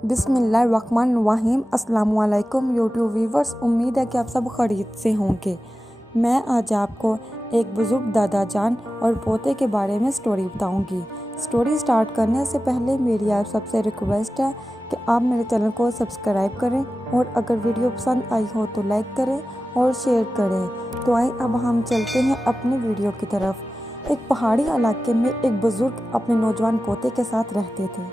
बिस्मिल्लाहिर्रहमानिर्रहीम। अस्सलाम वालेकुम यूट्यूब व्यूवर्स, उम्मीद है कि आप सब खैरियत से होंगे। मैं आज आपको एक बुज़ुर्ग दादा जान और पोते के बारे में स्टोरी बताऊंगी। स्टोरी स्टार्ट करने से पहले मेरी आप सबसे रिक्वेस्ट है कि आप मेरे चैनल को सब्सक्राइब करें और अगर वीडियो पसंद आई हो तो लाइक करें और शेयर करें। तो आइए अब हम चलते हैं अपने वीडियो की तरफ। एक पहाड़ी इलाके में एक बुज़ुर्ग अपने नौजवान पोते के साथ रहते थे।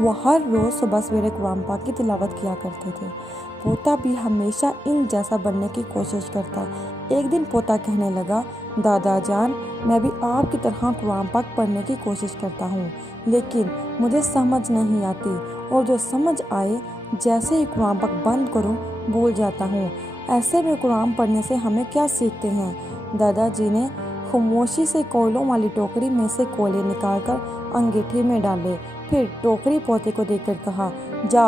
वो हर रोज़ सुबह सवेरे कुरान पाक की तिलावत किया करते थे। पोता भी हमेशा इन जैसा बनने की कोशिश करता। एक दिन पोता कहने लगा, दादा जान, मैं भी आपकी तरह कुरान पाक पढ़ने की कोशिश करता हूँ, लेकिन मुझे समझ नहीं आती और जो समझ आए जैसे ही कुरान पाक बंद करूँ भूल जाता हूँ। ऐसे में कुरान पढ़ने से हमें क्या सीखते हैं? दादाजी ने खामोशी से कोयलों वाली टोकरी में से कोयले निकालकर अंगीठी में डाले, फिर टोकरी पोते को देकर कहा, जा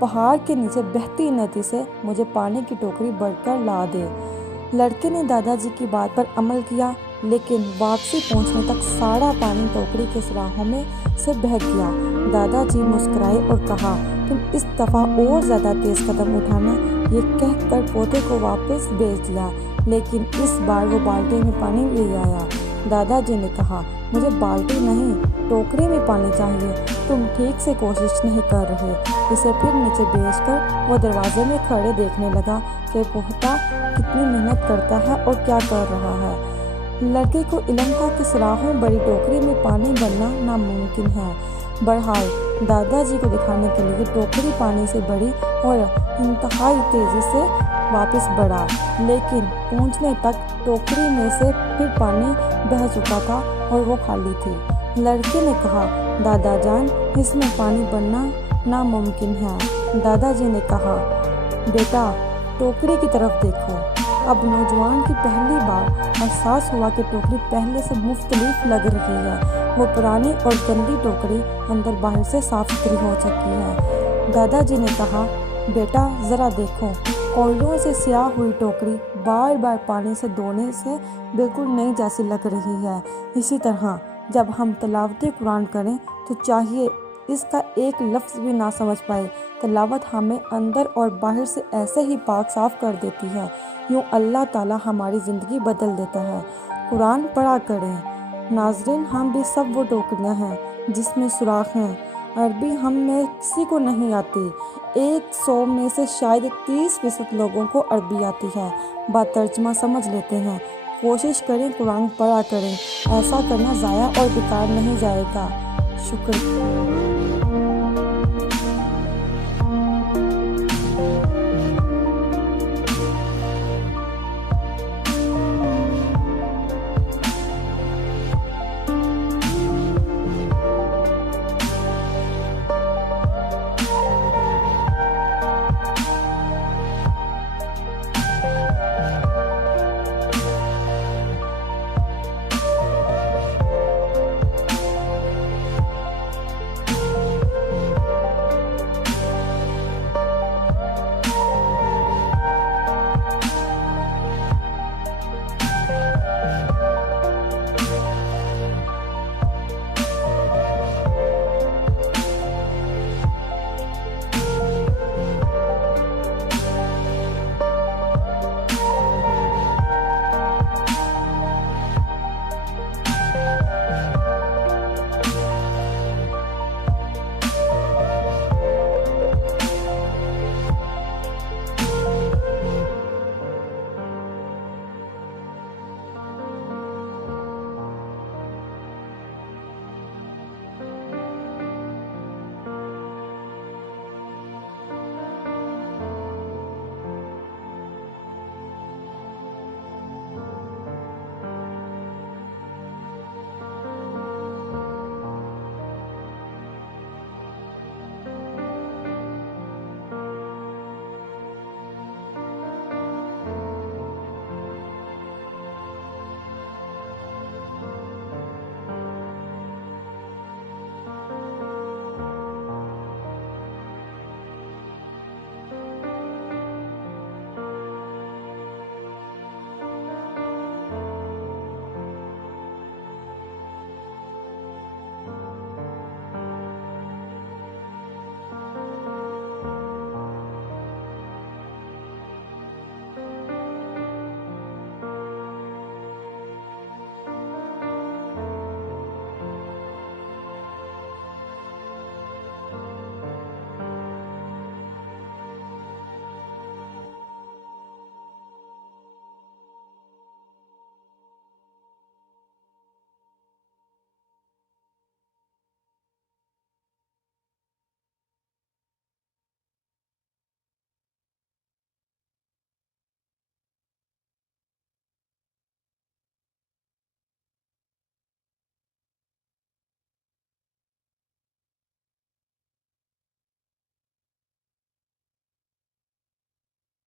पहाड़ के नीचे बहती नदी से मुझे पानी की टोकरी भरकर ला दे। लड़के ने दादाजी की बात पर अमल किया, लेकिन वापसी पहुंचने तक सारा पानी टोकरी के सुराहों में से बह गया। दादाजी मुस्कुराए और कहा, तुम इस दफ़ा और ज़्यादा तेज़ कदम उठाना। ये कहकर पोते को वापस भेज दिया, लेकिन इस बार वो बाल्टी में पानी ले आया। दादाजी ने कहा, मुझे बाल्टी नहीं टोकरी में पानी चाहिए, तुम ठीक से कोशिश नहीं कर रहे। इसे फिर नीचे भेजकर वो दरवाजे में खड़े देखने लगा कि पोता कितनी मेहनत करता है और क्या कर रहा है। लड़के को इल्म था कि सुराहों बड़ी टोकरी में पानी भरना नामुमकिन है। बहरहाल दादाजी को दिखाने के लिए टोकरी पानी से भरी और इंतहाई तेज़ी से वापस बढ़ा, लेकिन पहुंचने तक टोकरी में से फिर पानी बह चुका था और वो खाली थी। लड़के ने कहा, दादा जान, इसमें पानी भरना नामुमकिन है। दादाजी ने कहा, बेटा टोकरी की तरफ देखो। अब नौजवान की पहली बार एहसास हुआ कि टोकरी पहले से मुख्तलिफ लग रही है। वो पुरानी और गंदी टोकरी अंदर बाहर से साफ सुथरी हो चुकी है। दादाजी ने कहा, बेटा ज़रा देखो, कोयलों से स्याह हुई टोकरी बार बार पानी से धोने से बिल्कुल नई जैसी लग रही है। इसी तरह जब हम तिलावत कुरान करें तो चाहिए इसका एक लफ्ज़ भी ना समझ पाए, तिलावत हमें अंदर और बाहर से ऐसे ही पाक साफ कर देती है। यूँ अल्लाह ताला हमारी ज़िंदगी बदल देता है। कुरान पढ़ा करें। नाज़रीन, हम भी सब वो टोकरियाँ हैं जिसमें सुराख हैं। अरबी हम में किसी को नहीं आती। 100 में से शायद 30% लोगों को अरबी आती है। बात तर्जमा समझ लेते हैं। कोशिश करें कुरान पढ़ा करें। ऐसा करना ज़ाया और बेकार नहीं जाएगा। शुक्रिया।